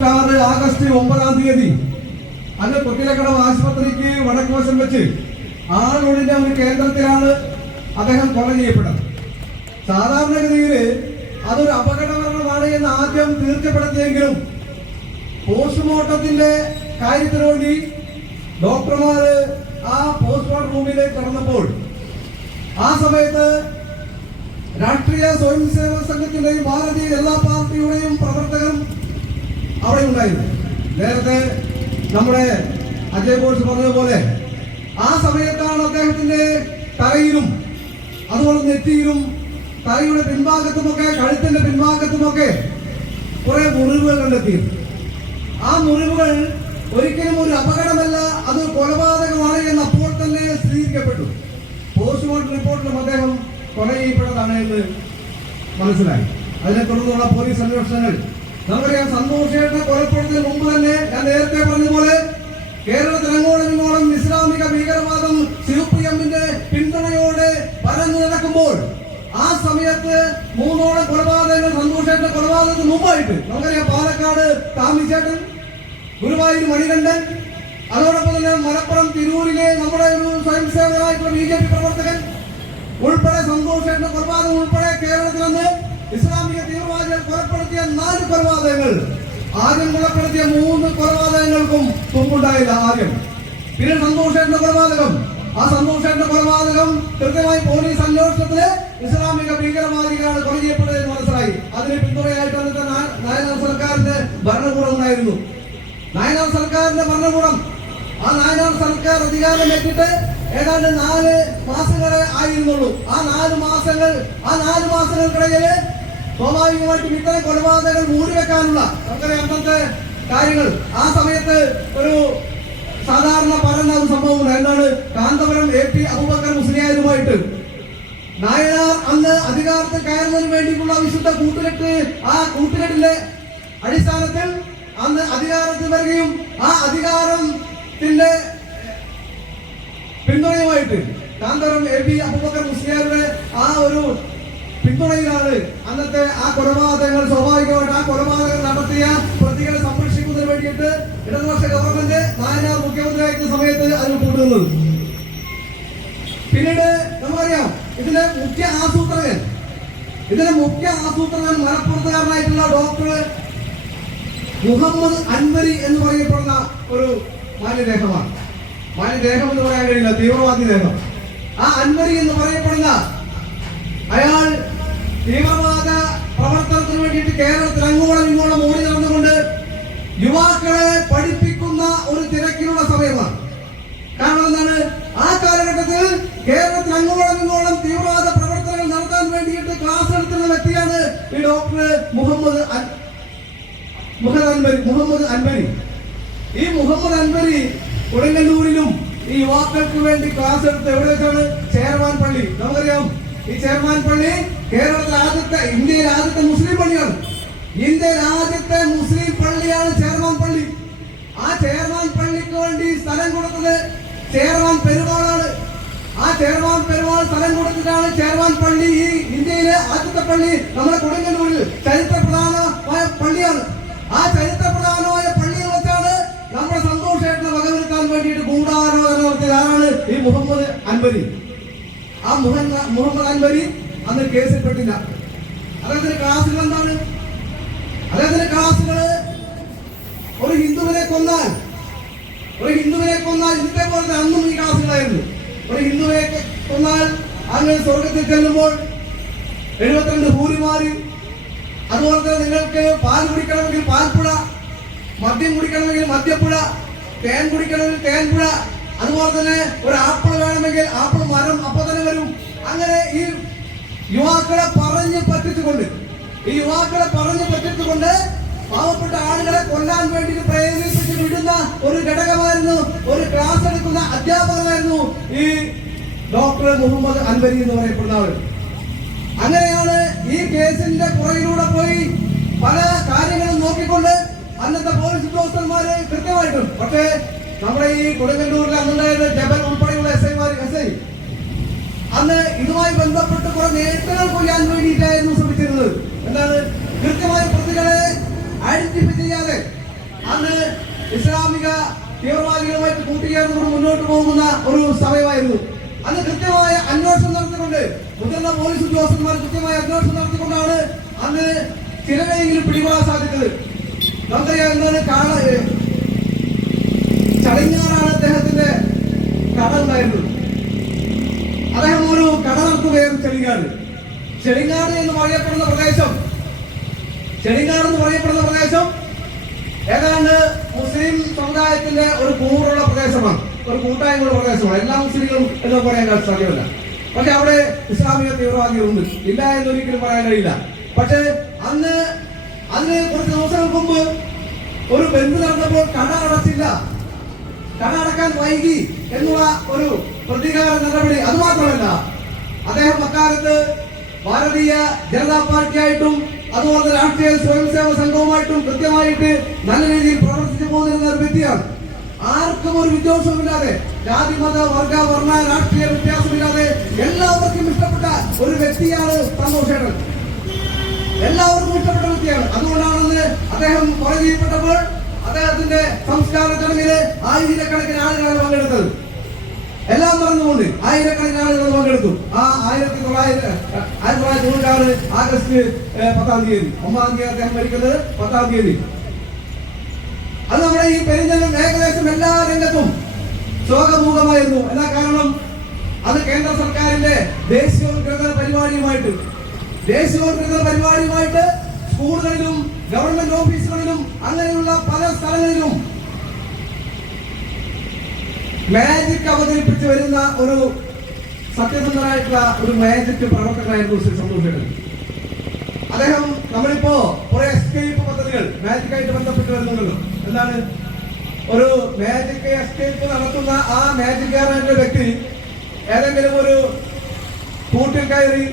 August 9 അന്ന് കൊട്ടിലക്കടവ് ആശുപത്രിക്ക് വടക്കുവശം വെച്ച് ആളൊഴിഞ്ഞ ഒരു കേന്ദ്രത്തിലാണ് അദ്ദേഹം കൊല ചെയ്യപ്പെട്ടത്. സാധാരണഗതിയിൽ അതൊരു അപകടമരണമാണ് എന്ന് ആദ്യം തീർച്ചപ്പെടുത്തിയെങ്കിലും പോസ്റ്റ്മോർട്ടത്തിന്റെ കാര്യത്തിന് വേണ്ടി ഡോക്ടർമാര് ആ പോസ്റ്റ്മോർട്ടം റൂമിലേക്ക് കടന്നപ്പോൾ ആ സമയത്ത് രാഷ്ട്രീയ സ്വയംസേവക സംഘത്തിന്റെയും ഭാരതീയ ജനതാ പാർട്ടിയുടെയും പ്രവർത്തകർ അവിടെ ഉണ്ടായിരുന്നു. നേരത്തെ നമ്മുടെ അജയ് ഘോഷ് പറഞ്ഞതുപോലെ ആ സമയത്താണ് അദ്ദേഹത്തിന്റെ തലയിലും അതുപോലെ നെറ്റിയിലും തലയുടെ പിൻഭാഗത്തുമൊക്കെ കഴുത്തിന്റെ പിൻഭാഗത്തുമൊക്കെ കുറെ മുറിവുകൾ കണ്ടെത്തി. ആ മുറിവുകൾ ഒരിക്കലും ഒരു അപകടമല്ല, അത് കൊലപാതകമാണ് എന്ന് അപ്പോൾ തന്നെ സ്ഥിരീകരിക്കപ്പെട്ടു. പോസ്റ്റ്മോർട്ടം റിപ്പോർട്ടിലും അദ്ദേഹം കൊല ചെയ്യപ്പെട്ടതാണ് എന്ന് മനസ്സിലായി. അതിനെ തുടർന്നുള്ള പോലീസ് അന്വേഷണങ്ങൾ നമുക്കറിയാം. സന്തോഷേട്ടനെ കൊലപ്പെടുന്നതിന് മുമ്പ് തന്നെ ഞാൻ നേരത്തെ പറഞ്ഞതുപോലെ കേരളത്തിൽ അങ്ങോളം ഇസ്ലാമിക ഭീകരവാദം CPMന്റെ പിന്തുണയോടെ പരന്നു നടക്കുമ്പോൾ ആ സമയത്ത് 3 കൊലപാതകങ്ങൾ സന്തോഷേട്ടന്റെ കൊലപാതകത്തിന് മുമ്പായിട്ട് നമുക്കറിയാം. പാലക്കാട് താമിച്ചേട്ടൻ, ഗുരുവായൂർ മണികണ്ഠൻ, അതോടൊപ്പം തന്നെ മലപ്പുറം തിരൂരിലെ നമ്മുടെ ഒരു സ്വയംസേവകരായിട്ടുള്ള BJP പ്രവർത്തകൻ ഉൾപ്പെടെ സന്തോഷേട്ടന്റെ കൊലപാതകം ഉൾപ്പെടെ കേരളത്തിൽ നിന്ന് ഇസ്ലാമിക തീവ്രവാദികൾ കൊലപ്പെടുത്തിയ 4 കൊലപാതകങ്ങൾ, ആദ്യം കൊലപ്പെടുത്തിയ 3 കൊലപാതകങ്ങൾക്കും തുമ്പുണ്ടായില്ല ആദ്യം. പിന്നെ സന്തോഷേട്ടന്റെ കൊലപാതകം, ആ സന്തോഷേട്ടന്റെ കൊലപാതകം കൃത്യമായി പോലീസ് അന്വേഷണത്തില് ഇസ്ലാമിക ഭീകരവാദികളാണ് കൊല ചെയ്യപ്പെട്ടതെന്ന് മനസ്സിലായി. അതിന് പിന്തുണയായിട്ട് അന്നത്തെ നായനാർ സർക്കാരിന്റെ ഭരണകൂടം ഉണ്ടായിരുന്നു. നായനാർ സർക്കാരിന്റെ ഭരണകൂടം, ആ നായനാർ സർക്കാർ അധികാരമേറ്റിട്ട് ഏതാണ്ട് 4 മാസങ്ങളെ ആയിരുന്നുള്ളൂ. ആ 4 മാസങ്ങൾക്കിടയില് സ്വാഭാവികമായിട്ടും ഇത്തരം കൊലപാതകങ്ങൾ മൂടിവെക്കാനുള്ള നമുക്കറിയാം അന്നത്തെ കാര്യങ്ങൾ. ആ സമയത്ത് ഒരു സാധാരണ പറയുന്ന ഒരു സംഭവമുണ്ട്. എന്താണ്? കാന്തപുരം AP അബൂബക്കർ മുസ്ലിയാരുമായിട്ട് നായനാർ അന്ന് അധികാരത്തിൽ കയറുന്നതിന് വേണ്ടിയിട്ടുള്ള വിശുദ്ധ കൂട്ടുകെട്ട്, ആ കൂട്ടുകെട്ടിന്റെ അടിസ്ഥാനത്തിൽ അന്ന് അധികാരത്തിൽ വരികയും ആ അധികാരത്തിന്റെ പിന്തുണയുമായിട്ട് കാന്തപുരം AP അബൂബക്കർ മുസ്ലിയാരുടെ ആ ഒരു പിന്തുണയിലാണ് അന്നത്തെ ആ കൊലപാതകങ്ങൾ സ്വാഭാവികമായിട്ട് ആ കൊലപാതകങ്ങൾ നടത്തിയ പ്രതികളെ സംരക്ഷിക്കുന്നതിന് വേണ്ടിയിട്ട് ഇടതുപക്ഷ ഗവൺമെന്റ് നായനാർ മുഖ്യമന്ത്രിയായിരുന്ന സമയത്ത് അതിന് കൂട്ടുന്നത്. പിന്നീട് നമുക്കറിയാം ഇതിന്റെ മുഖ്യ ആസൂത്രകൻ മലപ്പുറത്തുകാരനായിട്ടുള്ള ഡോക്ടർ മുഹമ്മദ് അൻവരി എന്ന് പറയപ്പെടുന്ന ഒരു മാന്യദേഹമാണ്. മാന്യദേഹം എന്ന് പറയാൻ കഴിയില്ല, തീവ്രവാദി ദേഹം. ആ അൻവരി എന്ന് പറയപ്പെടുന്ന അയാൾ തീവ്രവാദ പ്രവർത്തനത്തിന് വേണ്ടിയിട്ട് കേരളത്തിൽ അങ്ങോളം ഓടി നടന്നുകൊണ്ട് യുവാക്കളെ പഠിപ്പിക്കുന്ന ഒരു തിരക്കിലുള്ള സമയമാണ്. കാരണം എന്താണ്? ആ കാലഘട്ടത്തിൽ കേരളത്തിൽ അങ്ങോളം തീവ്രവാദ പ്രവർത്തനങ്ങൾ നടത്താൻ വേണ്ടിയിട്ട് ക്ലാസ് എടുക്കുന്ന വ്യക്തിയാണ് ഈ ഡോക്ടർ മുഹമ്മദ് അൻവരി. ഈ മുഹമ്മദ് അൻവരി കൊടുങ്ങല്ലൂരിലും ഈ യുവാക്കൾക്ക് വേണ്ടി ക്ലാസ് എടുത്ത് എവിടെ വെച്ചാണ്? ചേർമാൻ പള്ളി. നമുക്കറിയാം ഈ ചേർമാൻ പള്ളി കേരളത്തിലെ ഇന്ത്യയിലെ ആദ്യത്തെ മുസ്ലിം പള്ളിയാണ്. ഇന്ത്യയിലെ ആദ്യത്തെ മുസ്ലിം പള്ളിയാണ് ചേർമാൻ പള്ളി. ആ ചേർമാൻ പള്ളിക്ക് വേണ്ടി സ്ഥലം കൊടുത്തത് ചേർമാൻ പെരുമാളാണ്. ആ ചേർമാൻ പെരുമാൾ സ്ഥലം കൊടുത്തിട്ടാണ് ചേർമാൻ പള്ളി ഈ ഇന്ത്യയിലെ ആദ്യത്തെ പള്ളി നമ്മുടെ കൊടുങ്ങല്ലൂരിൽ ചരിത്രപ്രധാനമായ പള്ളിയാണ്. ആ ചരിത്രപ്രധാനമായ പള്ളിയിൽ വെച്ചാണ് നമ്മുടെ സന്തോഷേട്ടനെ വകവരുത്താൻ വേണ്ടിയിട്ട് ഗൂഢാലോചന നടത്തിയതാണ് ഈ മുഹമ്മദ് അൻവരി. ആ മുഹമ്മദ് അൻവരി അന്ന് കേസിൽപ്പെട്ടില്ല. അദ്ദേഹത്തിന്റെ ക്ലാസുകൾ എന്താണ്? അദ്ദേഹത്തിന്റെ ക്ലാസുകള് ഒരു ഹിന്ദുവിനെ കൊന്നാൽ ഇന്നത്തെ പോലെ അന്നും ഈ ക്ലാസുകളായിരുന്നു. ഒരു ഹിന്ദുവിനെ കൊന്നാൽ അങ്ങനെ സ്വർഗത്തിൽ ചെല്ലുമ്പോൾ 72 ഹൂരിമാര്, അതുപോലെ തന്നെ നിങ്ങൾക്ക് പാൽ കുടിക്കണമെങ്കിൽ പാൽപ്പുഴ, മദ്യം കുടിക്കണമെങ്കിൽ മദ്യപ്പുഴ, തേൻ കുടിക്കണമെങ്കിൽ തേൻപുഴ, അതുപോലെ തന്നെ ഒരു ആപ്പിൾ വേണമെങ്കിൽ ആപ്പിൾ മരം അപ്പൊ തന്നെ വരും. അങ്ങനെ ഈ യുവാക്കളെ പറഞ്ഞു പറ്റിച്ചുകൊണ്ട് പാവപ്പെട്ട ആളുകളെ കൊല്ലാൻ വേണ്ടി പ്രേരിപ്പിച്ച് വിടുന്ന ഒരു ഘടകമായിരുന്നു, ഒരു ക്ലാസ് എടുക്കുന്ന അധ്യാപകനായിരുന്നു ഈ ഡോക്ടർ മുഹമ്മദ് അൻവരി എന്ന് പറയപ്പെടുന്ന ആൾ. അങ്ങനെയാണ് ഈ കേസിന്റെ പുറകിലൂടെ പോയി പല കാര്യങ്ങളും നോക്കിക്കൊണ്ട് അന്നത്തെ പോലീസ് ഉദ്യോഗസ്ഥന്മാര് കൃത്യമായിട്ടും, പക്ഷേ നമ്മുടെ ഈ കൊടുങ്ങല്ലൂരിൽ അന്നുണ്ടായത് ജബൽ ഉൾപ്പെടെയുള്ള SI അന്ന് ഇതുമായി ബന്ധപ്പെട്ട് കുറെ നേട്ടങ്ങൾ കൊയ്യാൻ വേണ്ടിയിട്ടായിരുന്നു ശ്രമിച്ചിരുന്നത്. എന്താണ്? കൃത്യമായ പ്രതികളെ ഐഡന്റിഫൈ ചെയ്യാതെ അന്ന് ഇസ്ലാമിക തീവ്രവാദികളുമായിട്ട് കൂട്ടുചേർന്നുകൊണ്ട് മുന്നോട്ട് പോകുന്ന ഒരു സമയമായിരുന്നു. അന്ന് കൃത്യമായ അന്വേഷണം നടത്തിക്കൊണ്ട് മുതിർന്ന പോലീസ് ഉദ്യോഗസ്ഥന്മാർ കൃത്യമായ അന്വേഷണം നടത്തിക്കൊണ്ടാണ് അന്ന് ചിലരെയെങ്കിലും പിടികൂടാൻ സാധിച്ചത്. നമുക്കറിയാം ചളിങ്ങാറാണ് അദ്ദേഹത്തിന്റെ കട ഉണ്ടായിരുന്നത്. അദ്ദേഹം ഒരു കട നടത്തുകയായിരുന്നു ചെളിങ്ങാട് എന്ന് പറയപ്പെടുന്ന പ്രദേശം ഏതാണ്ട് മുസ്ലിം സമുദായത്തിന്റെ ഒരു കൂറുള്ള പ്രദേശമാണ്, ഒരു കൂട്ടായ്മയുള്ള പ്രദേശമാണ്. എല്ലാ മുസ്ലിങ്ങളും എന്ന് പറയാൻ സാധ്യമല്ല. പക്ഷെ അവിടെ ഇസ്ലാമിക തീവ്രവാദികളുണ്ട്, ഇല്ല എന്നൊരിക്കലും പറയാൻ കഴിയില്ല. പക്ഷെ അന്ന് അതിന് കുറച്ച് ദിവസങ്ങൾക്ക് മുമ്പ് ഒരു ബന്ധു നടന്നപ്പോൾ കട അടക്കാൻ വൈകി എന്നുള്ള ഒരു പ്രതികാര നടപടി. അതുമാത്രമല്ല, അദ്ദേഹം അക്കാലത്ത് ഭാരതീയ ജനതാ പാർട്ടിയായിട്ടും അതുപോലെ രാഷ്ട്രീയ സ്വയംസേവക സംഘവുമായിട്ടും കൃത്യമായിട്ട് നല്ല രീതിയിൽ പ്രവർത്തിച്ചു പോകുന്ന ഒരു വ്യക്തിയാണ്. ആർക്കും ഒരു വിദ്വേഷവുമില്ലാതെ, ജാതി മത വർഗ വർണ്ണ രാഷ്ട്രീയ വ്യത്യാസമില്ലാതെ എല്ലാവർക്കും ഇഷ്ടപ്പെട്ട ഒരു വ്യക്തിയാണ് സന്തോഷേട്ടൻ. എല്ലാവർക്കും ഇഷ്ടപ്പെട്ട വ്യക്തിയാണ്. അതുകൊണ്ടാണെന്ന് അദ്ദേഹം കൊല ചെയ്യപ്പെട്ടപ്പോൾ അദ്ദേഹത്തിന്റെ സംസ്കാര ചടങ്ങില് ആയിരക്കണക്കിന് ആളുകളാണ് പങ്കെടുത്തത്. എല്ലാം മറന്നുകൊണ്ട് ആയിരക്കണക്കിന് ആളുകൾ പങ്കെടുത്തു. ആ 1996 ആഗസ്റ്റ് 10-ാം തീയതി, 9-ാം തീയതി അദ്ദേഹം മരിക്കുന്നത് 10-ാം തീയതി. അത് നമ്മുടെ ഈ പെരിഞ്ഞനം ഏകദേശം എല്ലാ രംഗത്തും ശോകമൂകമായിരുന്നു. എന്താ കാരണം? അത് കേന്ദ്ര സർക്കാരിന്റെ ദേശീയോദ്ഗ്രഥന പരിപാടിയുമായിട്ട് സ്കൂളുകളിലും ഗവൺമെന്റ് ഓഫീസുകളിലും അങ്ങനെയുള്ള പല സ്ഥലങ്ങളിലും മാജിക് അവതരിപ്പിച്ച് വരുന്ന ഒരു സത്യസന്ധനായിട്ടുള്ള ഒരു മാജിക് പ്രവർത്തകനായിരുന്നു ശ്രീ സന്തോഷേട്ടൻ. അദ്ദേഹം നമ്മളിപ്പോ കുറെ എസ്കേപ്പ് പദ്ധതികൾ മാജിക്കായിട്ട് ബന്ധപ്പെട്ട് വരുന്നുണ്ടല്ലോ. എന്താണ് ഒരു മാജിക് എസ്കേപ്പ് നടത്തുന്ന ആ മാജിക്കാരന്റെ വ്യക്തി ഏതെങ്കിലും ഒരു കൂട്ടിൽ കയറി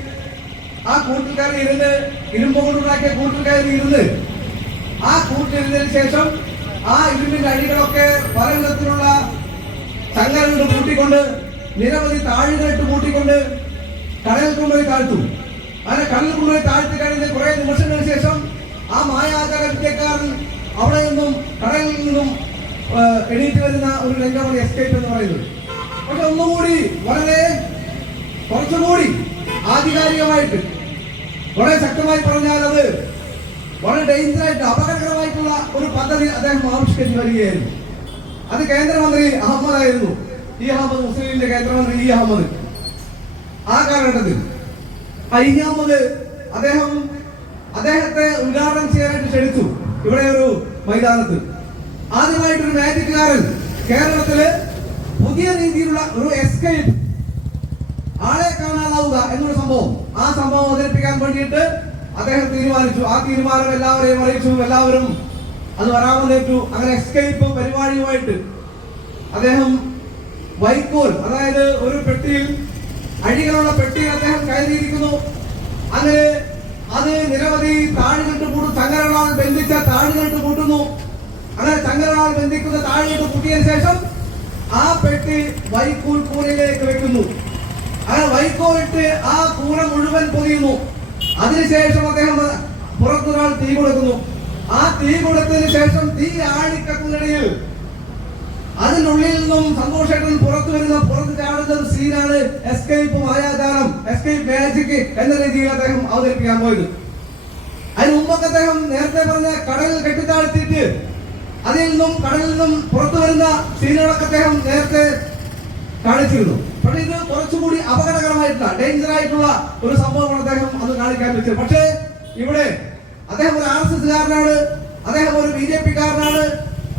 ഇരുന്ന് ഇരുമ്പ് കൊണ്ടുണ്ടാക്കിയ കൂട്ടിൽ കയറി ഇരുന്ന് ആ കൂട്ടിലിരുന്നതിന് ശേഷം ആ ഇരുമ്പിന്റെ അടികളൊക്കെ പല വിധത്തിലുള്ള ചങ്ങലുകൾ കൂട്ടിക്കൊണ്ട് നിരവധി താഴുകളിട്ട് കൂട്ടിക്കൊണ്ട് കടലിൽ കൊണ്ടുപോയി താഴ്ത്തും. അങ്ങനെ കടലിൽ കൊണ്ടുപോയി താഴ്ത്തി കഴിഞ്ഞ് കുറെ നിമിഷങ്ങൾക്ക് ശേഷം ആ മായാചാര വിദ്യക്കാരൻ അവിടെ നിന്നും കടലിൽ നിന്നും എണീറ്റ് വരുന്ന ഒരു രംഗമാണ് എസ്കേപ്പ് എന്ന് പറയുന്നത്. പക്ഷെ ഒന്നുകൂടി കുറച്ചുകൂടി ആധികാരികമായിട്ട് വളരെ ശക്തമായി പറഞ്ഞാൽ അത് വളരെ ഡേഞ്ചറായിട്ട് അപകടകരമായിട്ടുള്ള ഒരു പദ്ധതി അദ്ദേഹം ആവിഷ്കരിച്ചു വരികയായിരുന്നു. അത് കേന്ദ്രമന്ത്രി അഹമ്മദ് ആയിരുന്നു. മുസ്ലിം ലീഗിന്റെ കേന്ദ്രമന്ത്രി അഹമ്മദ്. ആ കാലഘട്ടത്തിൽ അഹമ്മദ് അദ്ദേഹത്തെ ഉദ്ഘാടനം ചെയ്യാനായിട്ട് ക്ഷണിച്ചു ഇവിടെ ഒരു മൈതാനത്ത്. ആദ്യമായിട്ടൊരു മാജിക്കുകാരൻ കേരളത്തില് പുതിയ രീതിയിലുള്ള ഒരു എസ്കേപ്പ്, ആളെ കാണാതാവുക എന്നൊരു സംഭവം, ആ സംഭവം അവതരിപ്പിക്കാൻ വേണ്ടിയിട്ട് അദ്ദേഹം തീരുമാനിച്ചു. ആ തീരുമാനം എല്ലാവരെയും അറിയിച്ചു. എല്ലാവരും അത് വരാമെന്നേറ്റു. അങ്ങനെ എസ്കേപ്പ് പരിപാടിയുമായിട്ട് അദ്ദേഹം വൈക്കോൽ, അതായത് ഒരു പെട്ടിയിൽ അഴികളുള്ള പെട്ടിയിൽ അദ്ദേഹം കയറിയിരിക്കുന്നു. അങ്ങനെ അത് നിരവധി താഴുകെട്ട് ചങ്ങലകളാൽ ബന്ധിച്ച താഴുകെട്ട് കൂട്ടുന്നു. അങ്ങനെ ചങ്ങലകളാൽ ബന്ധിക്കുന്ന താഴുകെട്ട് കൂട്ടിയതിനു ശേഷം ആ പെട്ടി വൈക്കോൽ കൂനയിലേക്ക് വെക്കുന്നു. അങ്ങനെ വൈക്കോലിട്ട് ആ കൂന മുഴുവൻ പൊതിയുന്നു. അതിനുശേഷം അദ്ദേഹം പുറത്തൊരാൾ തീ കൊടുക്കുന്നു. ആ തീ കൊടുത്തതിന് ശേഷം തീ ആളിക്കത്തുന്നിടയിൽ അതിനുള്ളിൽ നിന്നും സന്തോഷേട്ടൻ പുറത്ത് ചാടുന്ന സീനാണ് എസ്കേപ്പ് മായാജാലം, എസ്കേപ്പ് മാജിക് എന്ന രീതിയിൽ അദ്ദേഹം അവതരിപ്പിക്കാൻ പോയത്. അതിന് മുമ്പൊക്കെ അദ്ദേഹം നേരത്തെ പറഞ്ഞ കടലിൽ കെട്ടിത്താഴ്ത്തിയിട്ട് കടലിൽ നിന്നും പുറത്തു വരുന്ന സീനുകളൊക്കെ അദ്ദേഹം നേരത്തെ കാണിച്ചിരുന്നു. പക്ഷെ ഇത് കുറച്ചുകൂടി അപകടകരമായിട്ടുള്ള ഡേഞ്ചറായിട്ടുള്ള ഒരു സംഭവമാണ് അദ്ദേഹം അത് കാണിക്കാൻ വെച്ചത്. പക്ഷേ ഇവിടെ അദ്ദേഹം ഒരു RSSകാരനാണ്, അദ്ദേഹം ഒരു BJPക്കാരനാണ്,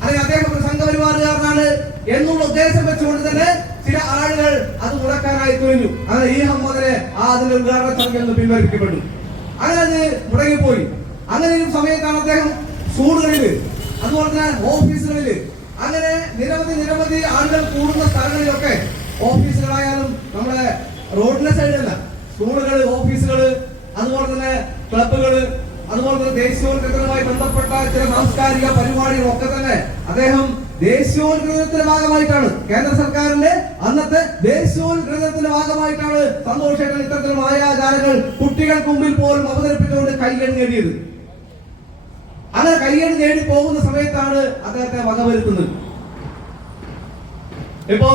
അല്ലെങ്കിൽ അദ്ദേഹം ഒരു സംഘപരിവാറുകാരനാണ് എന്നുള്ള ഉദ്ദേശം വെച്ചുകൊണ്ട് തന്നെ ചില ആളുകൾ അത് മുടക്കാനായി തുനിഞ്ഞു. അങ്ങനെ അഹമ്മദിനെ അതിന്റെ ഉദ്ഘാടന ചടങ്ങിൽ നിന്ന് പിൻവലിക്കപ്പെട്ടു. അങ്ങനെ അത് മുടങ്ങിപ്പോയി. അങ്ങനെ ഒരു സമയത്താണ് അദ്ദേഹം സ്കൂളുകളിൽ, അതുപോലെ തന്നെ ഓഫീസുകളിൽ, അങ്ങനെ നിരവധി ആളുകൾ കൂടുന്ന സ്ഥലങ്ങളിലൊക്കെ, ഓഫീസുകളായാലും നമ്മുടെ റോഡിന്റെ സൈഡല്ല, സ്കൂളുകൾ, ഓഫീസുകൾ, അതുപോലെ തന്നെ ക്ലബുകള്, അതുപോലെ തന്നെ ദേശീയോദ്ഗ്രഥനവുമായി ബന്ധപ്പെട്ട ചില സാംസ്കാരിക പരിപാടികളൊക്കെ തന്നെ അദ്ദേഹം ദേശീയോദ്ഗ്രഥനത്തിന്റെ ഭാഗമായിട്ടാണ്, കേന്ദ്ര സർക്കാരിന്റെ അന്നത്തെ ദേശീയോദ്ഗ്രഥനത്തിന്റെ ഭാഗമായിട്ടാണ് സന്തോഷേട്ടൻ ഇത്തരത്തിലുള്ള മായാജാലങ്ങൾ കുട്ടികൾക്ക് മുമ്പിൽ പോലും അവതരിപ്പിച്ചുകൊണ്ട് കൈയടി നേടിയത്. അങ്ങനെ കയ്യടി നേടി പോകുന്ന സമയത്താണ് അദ്ദേഹത്തെ വകവരുത്തുന്നത്. ഇപ്പോ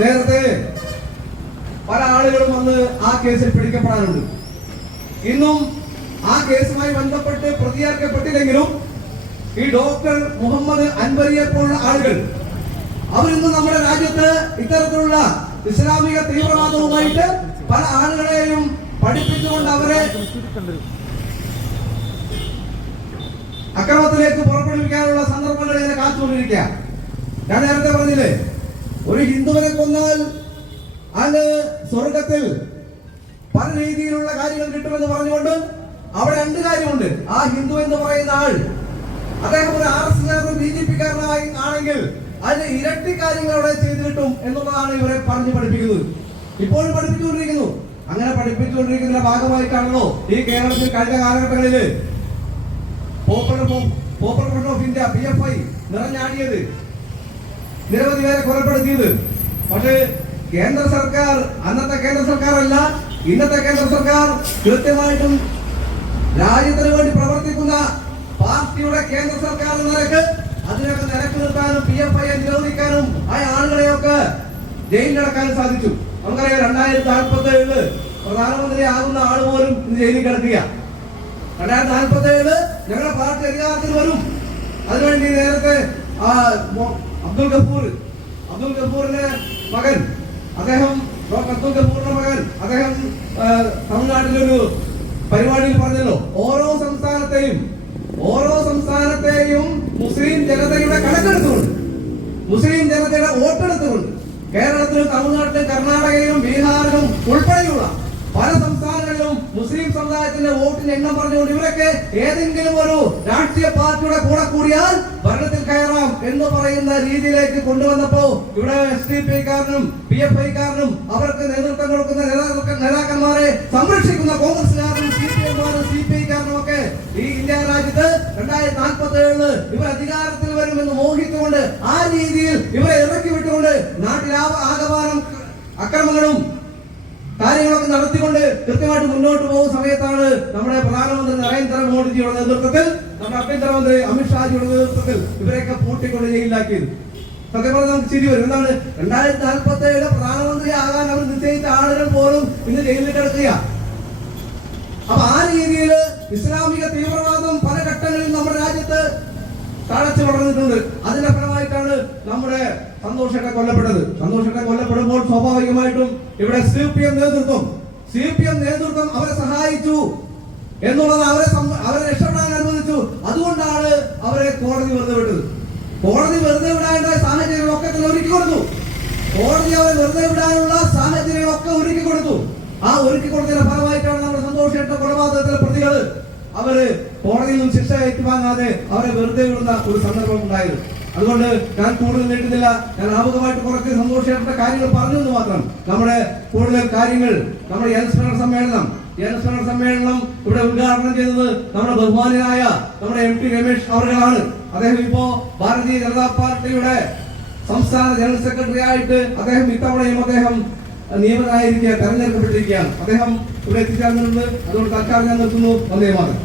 നേരത്തെ പല ആളുകളും വന്ന് ആ കേസിൽ പിടിക്കപ്പെടാനുണ്ട്. ഇന്നും ആ കേസുമായി ബന്ധപ്പെട്ട് പ്രതിയാക്കപ്പെട്ടില്ലെങ്കിലും ഈ ഡോക്ടർ മുഹമ്മദ് അൻവരിയെ പോലുള്ള ആളുകൾ അവരിന്ന് നമ്മുടെ രാജ്യത്ത് ഇത്തരത്തിലുള്ള ഇസ്ലാമിക തീവ്രവാദവുമായിട്ട് പല ആളുകളെയും പഠിപ്പിച്ചുകൊണ്ട് അവരെ അക്രമത്തിലേക്ക് പുറപ്പെടുവിക്കാനുള്ള സന്ദർഭങ്ങൾ ഇങ്ങനെ കാത്തുകൊണ്ടിരിക്കുക. ഞാൻ നേരത്തെ പറഞ്ഞില്ലേ, ഒരു ഹിന്ദുവിനെ കൊന്നാൽ അത് സ്വർഗത്തിൽ പല രീതിയിലുള്ള കാര്യങ്ങൾ കിട്ടുമെന്ന് പറഞ്ഞുകൊണ്ട് അവിടെ രണ്ട് കാര്യമുണ്ട്. ആ ഹിന്ദു എന്ന് പറയുന്ന ആൾ അദ്ദേഹം ഒരു RSS BJP കാരനായി ആണെങ്കിൽ അതിന് ഇരട്ടി കാര്യങ്ങൾ അവിടെ ചെയ്തു കിട്ടും എന്നുള്ളതാണ് ഇവരെ പറഞ്ഞു പഠിപ്പിക്കുന്നത്, ഇപ്പോഴും പഠിപ്പിച്ചുകൊണ്ടിരിക്കുന്നു. അങ്ങനെ പഠിപ്പിച്ചുകൊണ്ടിരിക്കുന്നതിന്റെ ഭാഗമായിട്ടാണല്ലോ ഈ കേരളത്തിൽ കഴിഞ്ഞ കാലഘട്ടങ്ങളില് Popular Front of India PFI നിറഞ്ഞാടിയത്, നിരവധി പേരെ കൊലപ്പെടുത്തിയത്. പക്ഷേ കേന്ദ്ര സർക്കാർ, അന്നത്തെ കേന്ദ്ര സർക്കാരല്ല ഇന്നത്തെ കേന്ദ്ര സർക്കാർ, കൃത്യമായിട്ടും രാജ്യത്തിന് വേണ്ടി പ്രവർത്തിക്കുന്ന പാർട്ടിയുടെ കേന്ദ്ര സർക്കാർ എന്ന നിലക്ക് അതിനൊക്കെ നിലക്ക് നിർത്താനും PFI നിരോധിക്കാനും ആ ആളുകളെയൊക്കെ ജയിലിലടക്കാനും സാധിച്ചു. നമുക്കറിയാം 2047 പ്രധാനമന്ത്രി ആകുന്ന ആൾ പോലും ഇന്ന് ജയിലിൽ കിടക്കുക. 2047 ഞങ്ങളുടെ പാർട്ടി അധികാരത്തിൽ വരും. അതിനുവേണ്ടി നേരത്തെ അബ്ദുൽ ഗഫൂറിന്റെ മകൻ, അദ്ദേഹം അബ്ദുൽ ഗഫൂറിന്റെ മകൻ അദ്ദേഹം തമിഴ്നാട്ടിലൊരു പരിപാടിയിൽ പറഞ്ഞല്ലോ, ഓരോ സംസ്ഥാനത്തെയും മുസ്ലിം ജനതയുടെ കണക്കെടുത്തുകൊണ്ട്, മുസ്ലിം ജനതയുടെ വോട്ടെടുത്തുകൊണ്ട് കേരളത്തിലും തമിഴ്നാട്ടിലും കർണാടകയിലും ബീഹാറിലും ഉൾപ്പെടെയുള്ള പല സംസ്ഥാനങ്ങളിലും മുസ്ലിം സമുദായത്തിന്റെ വോട്ടിന്റെ എണ്ണം പറഞ്ഞുകൊണ്ട് ഇവരൊക്കെ ഏതെങ്കിലും ഒരു രാഷ്ട്രീയ പാർട്ടിയുടെ കൂടെ കൂടിയാൽ ഭരണത്തിൽ കയറാം എന്ന് പറയുന്ന രീതിയിലേക്ക് കൊണ്ടുവന്നപ്പോ ഇവിടെ SDP കാരനും PFI കാരനും അവർക്ക് നേതൃത്വം കൊടുക്കുന്ന നേതാക്കന്മാരെ സംരക്ഷിക്കുന്ന കോൺഗ്രസ്സുകാരനും CPM-കാരനും CPI കാരനും ഒക്കെ ഈ ഇന്ത്യ രാജ്യത്ത് 2047 ഇവർ അധികാരത്തിൽ വരുമെന്ന് മോഹിച്ചുകൊണ്ട് ആ രീതിയിൽ ഇവരെ ഇറക്കി വിട്ടുകൊണ്ട് നാട്ടിൽ ആകമാനം അക്രമങ്ങളും കാര്യങ്ങളൊക്കെ നടത്തിക്കൊണ്ട് കൃത്യമായിട്ട് മുന്നോട്ട് പോകുന്ന സമയത്താണ് നമ്മുടെ പ്രധാനമന്ത്രി നരേന്ദ്രമോദിജിയുടെ നേതൃത്വത്തിൽ, നമ്മുടെ ആഭ്യന്തരമന്ത്രി അമിത്ഷാജിയുടെ നേതൃത്വത്തിൽ ഇവരെയൊക്കെ പൂട്ടിക്കൊണ്ട് ജയിലിലാക്കിയത്. സത്യം പറഞ്ഞാൽ നമുക്ക് ചിരി വരും. എന്താണ് 2047 പ്രധാനമന്ത്രി ആകാൻ അവർ നിശ്ചയിച്ച ആളുകൾ പോലും ഇന്ന് ജയിലിൽ കിടക്കുക. അപ്പൊ ആ രീതിയിൽ ഇസ്ലാമിക തീവ്രവാദം പല ഘട്ടങ്ങളിൽ നമ്മുടെ രാജ്യത്ത് തഴച്ചു വളർന്നിട്ടുണ്ട്. അതിന്റെ ഫലമായിട്ടാണ് നമ്മുടെ സന്തോഷേട്ടൻ കൊല്ലപ്പെട്ടത്. സന്തോഷേട്ടൻ കൊല്ലപ്പെടുമ്പോൾ സ്വാഭാവികമായിട്ടും ഇവിടെ CPM നേതൃത്വം അവരെ സഹായിച്ചു എന്നുള്ളത്, അവരെ രക്ഷപ്പെടാൻ അനുവദിച്ചു. അതുകൊണ്ടാണ് അവരെ കോടതി വെറുതെ വിട്ടത്. കോടതി വെറുതെ വിടാനുള്ള സാഹചര്യങ്ങളൊക്കെ ഒരുക്കി കൊടുത്തു. കോടതി അവരെ വെറുതെ വിടാനുള്ള സാഹചര്യങ്ങളൊക്കെ ഒരുക്കി കൊടുത്തു. ആ ഒരുക്കി കൊടുത്തതിന്റെ ഫലമായിട്ടാണ് നമ്മുടെ സന്തോഷേട്ട കൊലപാതകത്തിലെ പ്രതികൾ അവര് കോടതിയിൽ നിന്നും ശിക്ഷ ഏറ്റുവാങ്ങാതെ അവരെ വെറുതെ വിടുന്ന ഒരു സന്ദർഭം ഉണ്ടായത്. അതുകൊണ്ട് ഞാൻ കൂടുതൽ നീട്ടുന്നില്ല. ഞാൻ ആമുഖമായിട്ട് കുറച്ച് സന്തോഷേട്ട കാര്യങ്ങൾ പറഞ്ഞു എന്ന് മാത്രം. നമ്മുടെ കൂടുതൽ കാര്യങ്ങൾ നമ്മുടെ അനുസ്മരണ സമ്മേളനം ഇവിടെ ഉദ്ഘാടനം ചെയ്തത് നമ്മുടെ ബഹുമാനായ നമ്മുടെ MP രമേശ് അവர்களാണ്. അദ്ദേഹം ഇപ്പോ ഭാരതീയ ജനതാ പാർട്ടിയുടെ സംസ്ഥാന ജനറൽ സെക്രട്ടറി ആയിട്ട് ഇത്തവണയും അദ്ദേഹം നിയമിതനായിരിക്കുക, തെരഞ്ഞെടുക്കപ്പെട്ടിരിക്കുകയാണ്. അദ്ദേഹം ഇവിടെ എത്തിച്ചേർന്നിട്ടുണ്ട്. അതുകൊണ്ട് തൽക്കാലം ഞാൻ നിർത്തുന്നു. വന്ദേ മാതരം.